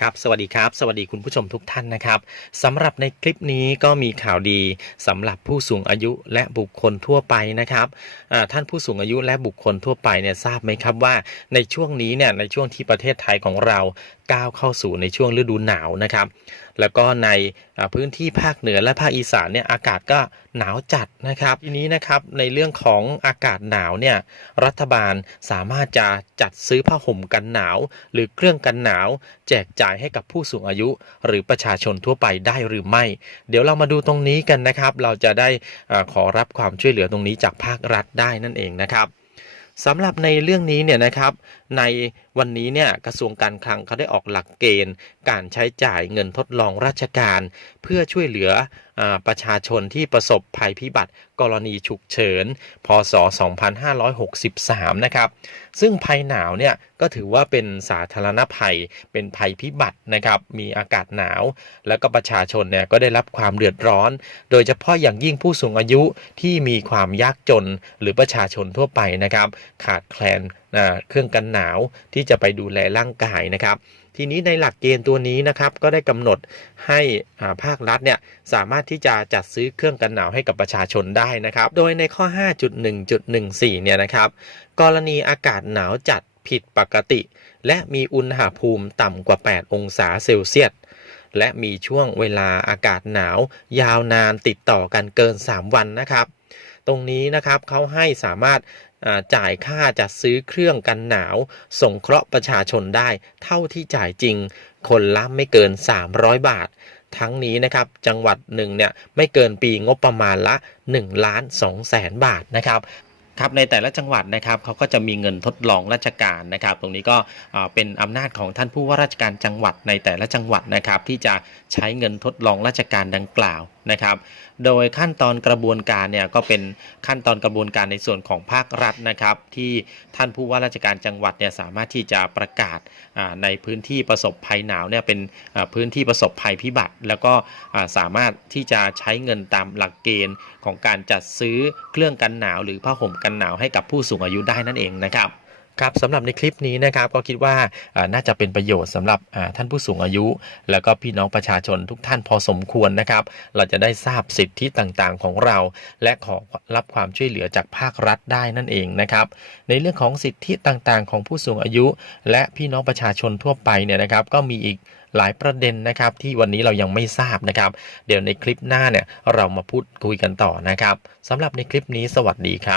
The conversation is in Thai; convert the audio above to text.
ครับสวัสดีครับ สวัสดีคุณผู้ชมทุกท่านนะครับสำหรับในคลิปนี้ก็มีข่าวดีสำหรับผู้สูงอายุและบุคคลทั่วไปนะครับท่านผู้สูงอายุและบุคคลทั่วไปเนี่ยทราบไหมครับว่า ในช่วงนี้เนี่ยในช่วงที่ประเทศไทยของเราก้าวเข้าสู่ในช่วงฤดูหนาวนะครับ แล้วก็ในพื้นที่ภาคเหนือและภาคอีสานเนี่ยอากาศก็ หนาวจัดนะครับ ทีนี้นะครับในเรื่องของอากาศหนาวเนี่ยรัฐบาลสามารถจะจัดซื้อผ้าห่มกันหนาว หรือเครื่องกันหนาว แจกจ่ายให้กับผู้สูงอายุ หรือประชาชนทั่วไปได้หรือไม่ เดี๋ยวเรามาดูตรงนี้กันนะครับ เราจะได้อาขอรับความช่วยเหลือตรงนี้จากภาครัฐได้นั่นเองนะครับสำหรับในเรื่องนี้เนี่ยนะครับใน วันนี้เนี่ยกระทรวงการคลังเขาได้ออกหลักเกณฑ์ การใช้จ่ายเงินทดลองราชการ เพื่อช่วยเหลืออประชาชนที่ประสบภัยพิบัติ กรณีฉุกเฉิน พศ 2563 นะครับ ซึ่งภัยหนาวเนี่ยก็ถือว่าเป็นสาธารณภัย เป็นภัยพิบัตินะครับ มีอากาศหนาว แล้วก็ประชาชนเนี่ยก็ได้รับความเดือดร้อน โดยเฉพาะอย่างยิ่งผู้สูงอายุที่มีความยากจนหรือประชาชนทั่วไปนะครับ ขาดแคลนเครื่องกันหนาวที่จะไปดูแลร่างกายนะครับ ทีนี้ในหลักเกณฑ์ตัวนี้นะครับก็ได้กำหนดให้ภาครัฐเนี่ยสามารถที่จะจัดซื้อเครื่องกันหนาวให้กับประชาชนได้นะครับ โดยในข้อ 5.1.14 เนี่ยนะครับกรณีอากาศหนาวจัดผิดปกติ และมีอุณหภูมิต่ำกว่า 8 องศาเซลเซียสและมีช่วงเวลาอากาศหนาวยาวนานติดต่อกันเกิน 3 วันนะครับ ตรงนี้นะครับเขาให้สามารถจ่ายค่าจัดซื้อเครื่องกันหนาว ส่งเคราะห์ประชาชนได้ เท่าที่จ่ายจริง คนละไม่เกิน 300 บาท ทั้งนี้นะครับจังหวัดหนึ่งเนี่ยไม่เกินปีงบประมาณละ1ล้าน2แสนบาทนะครับครับในแต่ละจังหวัดนะครับเขาก็จะมีเงินทดลองราชการนะครับ ตรงนี้ก็เป็นอำนาจของท่านผู้ว่าราชการจังหวัดในแต่ละจังหวัดนะครับ ที่จะใช้เงินทดลองราชการดังกล่าว นะครับ โดยขั้นตอนกระบวนการเนี่ยก็เป็นขั้นตอนกระบวนการในส่วนของภาครัฐนะครับ ที่ท่านผู้ว่าราชการจังหวัดเนี่ยสามารถที่จะประกาศในพื้นที่ประสบภัยหนาวเนี่ยเป็นพื้นที่ประสบภัยพิบัติ แล้วก็สามารถที่จะใช้เงินตามหลักเกณฑ์ของการจัดซื้อเครื่องกันหนาว หรือผ้าห่มกันหนาวให้กับผู้สูงอายุได้นั่นเองนะครับ ครับสำหรับในคลิปนี้นะครับก็คิดว่าน่าจะเป็นประโยชน์สำหรับท่านผู้สูงอายุ แล้วก็พี่น้องประชาชนทุกท่านพอสมควรนะครับ เราจะได้ทราบสิทธิต่างๆของเรา และขอรับความช่วยเหลือจากภาครัฐได้นั่นเองนะครับ ในเรื่องของสิทธิต่างๆ ของผู้สูงอายุ และพี่น้องประชาชนทั่วไปเนี่ยนะครับ ก็มีอีกหลายประเด็นนะครับที่วันนี้เรายังไม่ทราบนะครับ เดี๋ยวในคลิปหน้าเนี่ยเรามาพูดคุยกันต่อนะครับสำหรับในคลิปนี้สวัสดีครับ